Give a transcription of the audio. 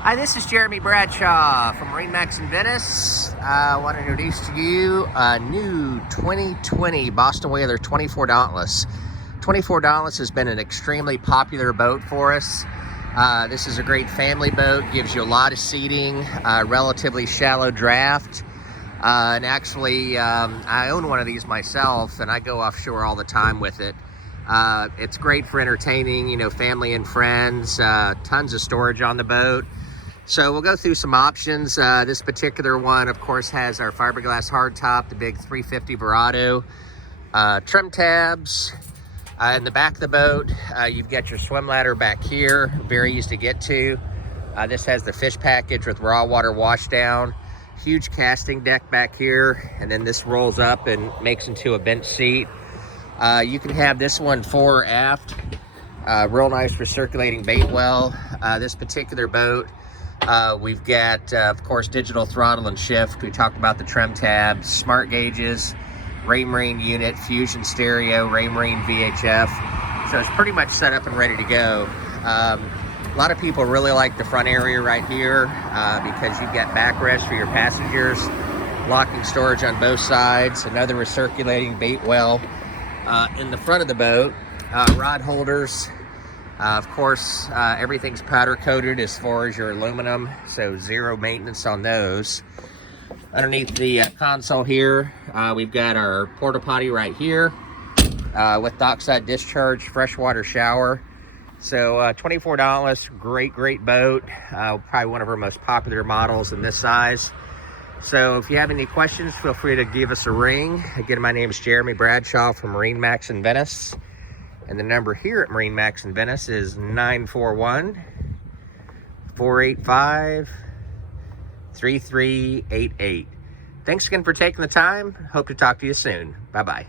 Hi, this is Jeremy Bradshaw from MarineMax Venice. I want to introduce to you a new 2020 Boston Whaler 24 Dauntless. 24 Dauntless has been an extremely popular boat for us. This is a great family boat, gives you a lot of seating, relatively shallow draft. And actually, I own one of these myself, and I go offshore all the time with it. It's great for entertaining, family and friends, tons of storage on the boat. So we'll go through some options. This particular one, of course, has our fiberglass hardtop, the big 350 Verado, trim tabs. In the back of the boat, you've got your swim ladder back here, very easy to get to. This has the fish package with raw water washdown, huge casting deck back here, and then this rolls up and makes into a bench seat. You can have this one fore or aft. Real nice recirculating bait well. This particular boat, we've got, of course, digital throttle and shift. We talked about the trim tabs, smart gauges, Raymarine unit, Fusion stereo, Raymarine VHF. So it's pretty much set up and ready to go. A lot of people really like the front area right here because you've got backrest for your passengers, locking storage on both sides, another recirculating bait well in the front of the boat, rod holders. Of course, everything's powder coated as far as your aluminum, so zero maintenance on those. Underneath the console here, we've got our porta potty right here with dockside discharge, freshwater shower. So $24, great boat. Probably one of our most popular models in this size. So if you have any questions, feel free to give us a ring. Again, my name is Jeremy Bradshaw from MarineMax in Venice. And the number here at MarineMax in Venice is 941-485-3388. Thanks again for taking the time. Hope to talk to you soon. Bye-bye.